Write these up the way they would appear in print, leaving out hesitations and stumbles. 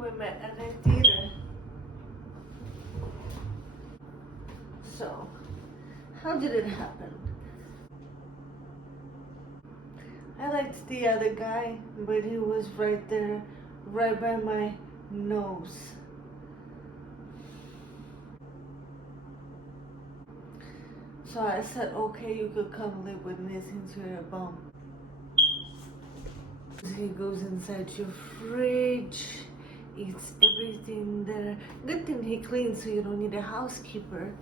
We met at a theater. So, how did it happen? I liked the other guy, but he was right there, right by my nose. So I said, okay, you could come live with me since you're a bum. He goes inside your fridge, eats everything there. Good thing he cleans so you don't need a housekeeper.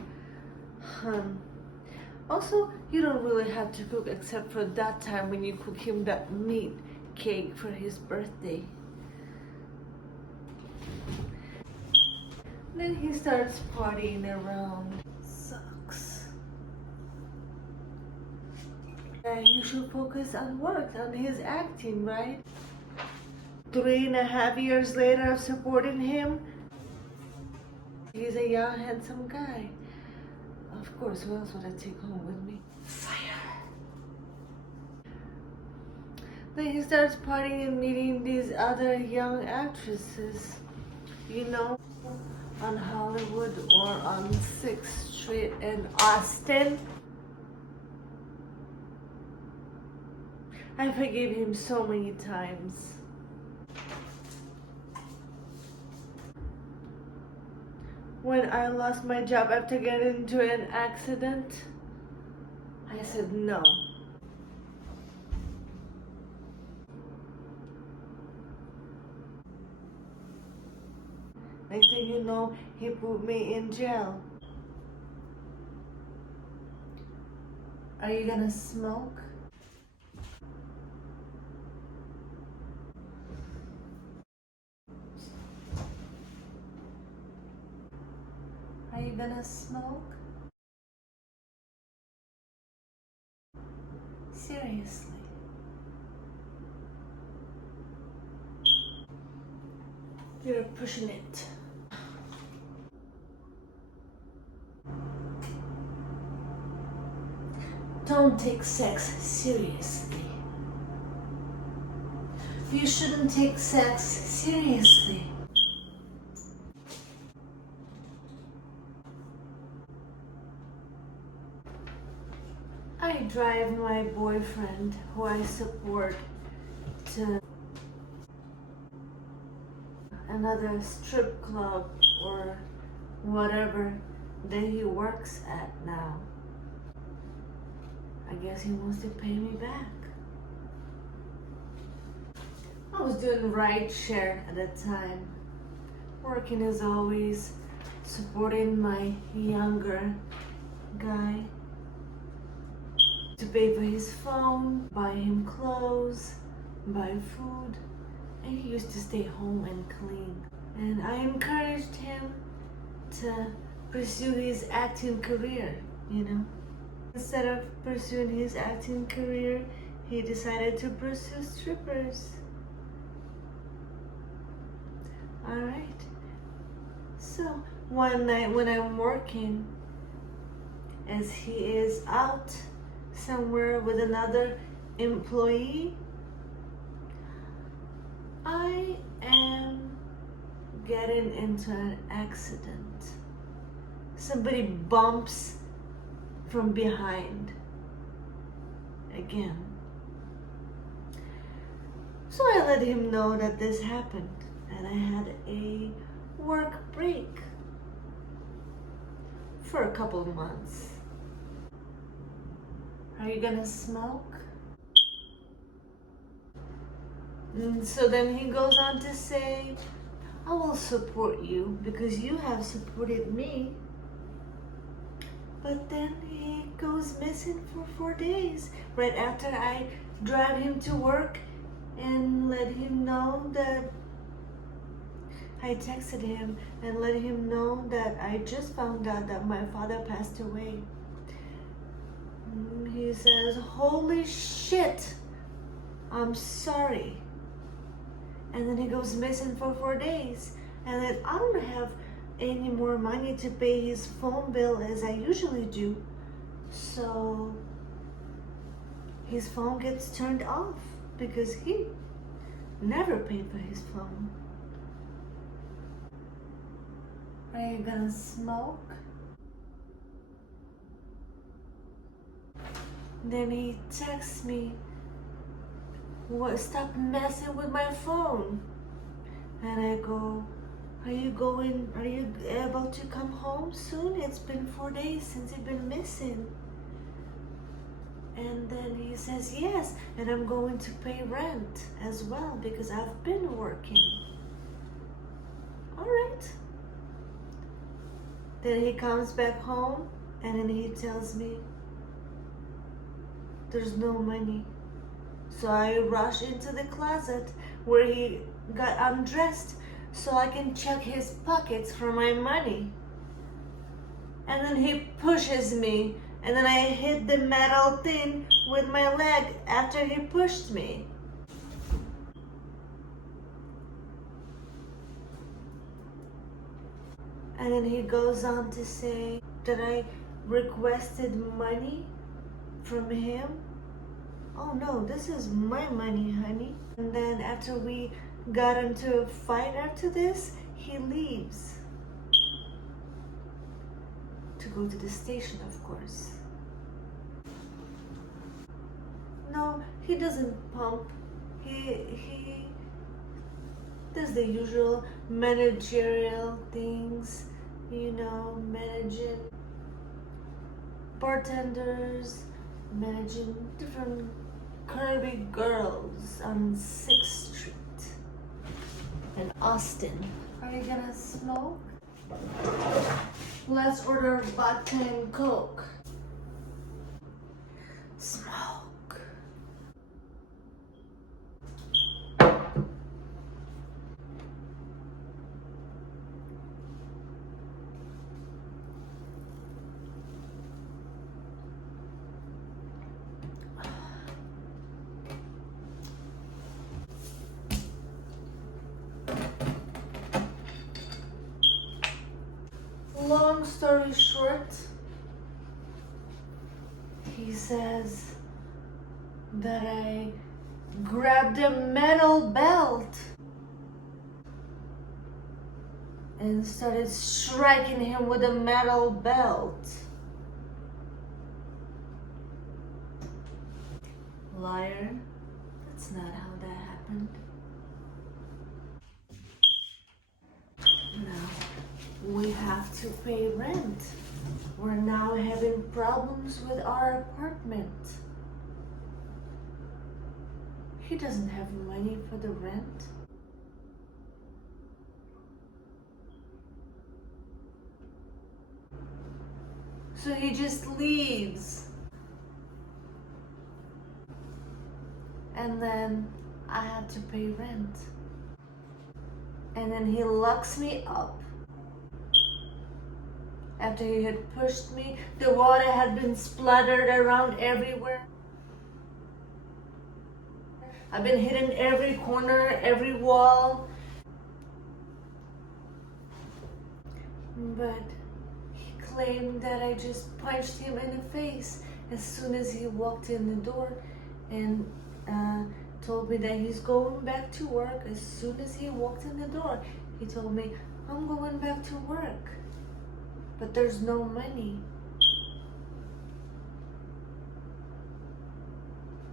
Also, you don't really have to cook except for that time when you cook him that meat cake for his birthday. Then he starts partying around. Sucks. You should focus on work, on his acting, right? 3.5 years later of supporting him, he's a young, handsome guy. Of course, who else would I take home with me? Fire! Then he starts partying and meeting these other young actresses, you know, on Hollywood or on 6th Street in Austin. I forgave him so many times. When I lost my job after getting into an accident, I said no. Next thing you know, he put me in jail. Are you gonna smoke? Are you gonna smoke? Seriously. You're pushing it. Don't take sex seriously. You shouldn't take sex seriously. I drive my boyfriend, who I support, to another strip club or whatever that he works at now. I guess he wants to pay me back. I was doing ride share at the time, working as always, supporting my younger guy, to pay for his phone, buy him clothes, buy food, and he used to stay home and clean. And I encouraged him to pursue his acting career, you know. Instead of pursuing his acting career, he decided to pursue strippers. Alright. So, one night when I'm working, as he is out somewhere with another employee, I am getting into an accident. Somebody bumps from behind again. So I let him know that this happened and I had a work break for a couple of months. Are you gonna smoke? And so then he goes on to say, I will support you because you have supported me. But then he goes missing for 4 days, right after I drive him to work and let him know that I texted him and let him know that I just found out that my father passed away. He says, holy shit, I'm sorry. And then he goes missing for 4 days. And then I don't have any more money to pay his phone bill as I usually do. So his phone gets turned off because he never paid for his phone. Are you gonna smoke? Then he texts me, "What? Stop messing with my phone." And I go, Are you able to come home soon? It's been 4 days since you've been missing. And then he says, yes, and I'm going to pay rent as well because I've been working. All right. Then he comes back home and then he tells me, there's no money. So I rush into the closet where he got undressed so I can check his pockets for my money. And then he pushes me, and then I hit the metal thing with my leg after he pushed me. And then he goes on to say that I requested money from him. Oh no, this is my money, honey. And then after we got into a fight after this, he leaves to go to the station, of course. No, he doesn't pump. He does the usual managerial things, managing bartenders, managing different curvy girls on 6th Street in Austin. Are you gonna smoke? Let's order vodka and Coke. Smoke. Long story short, he says that I grabbed a metal belt and started striking him with a metal belt. Liar, that's not how that happened. Now, we have to pay rent. We're now having problems with our apartment. He doesn't have money for the rent. So he just leaves. And then I have to pay rent. And then he locks me up. After he had pushed me, the water had been splattered around everywhere. I've been hitting every corner, every wall. But he claimed that I just punched him in the face as soon as he walked in the door, and told me that he's going back to work as soon as he walked in the door. He told me, I'm going back to work, but there's no money.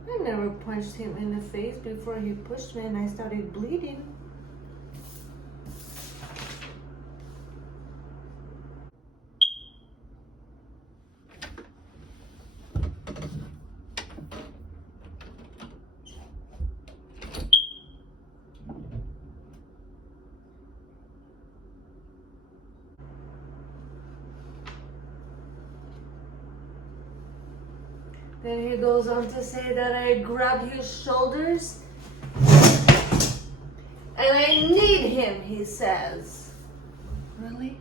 I never punched him in the face before he pushed me and I started bleeding. Then he goes on to say that I grabbed his shoulders and I need him, he says. Really?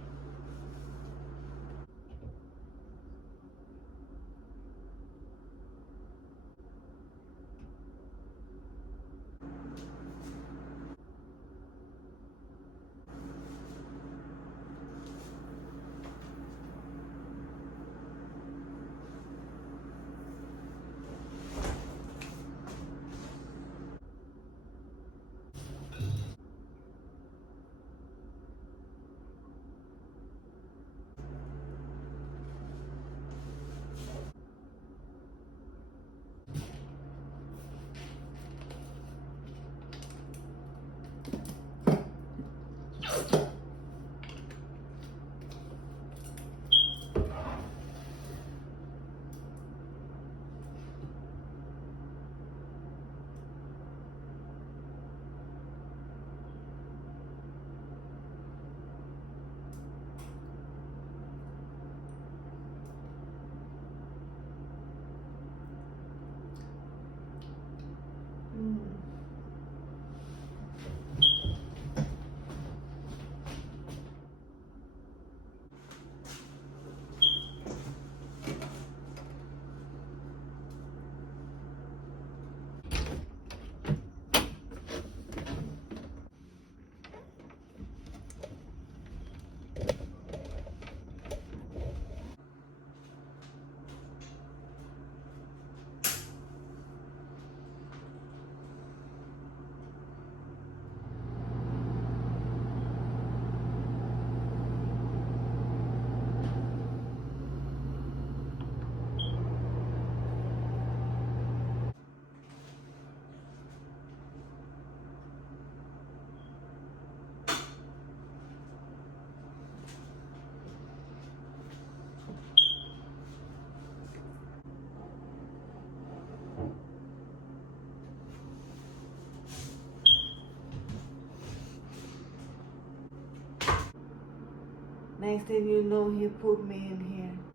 Next thing you know, he put me in here.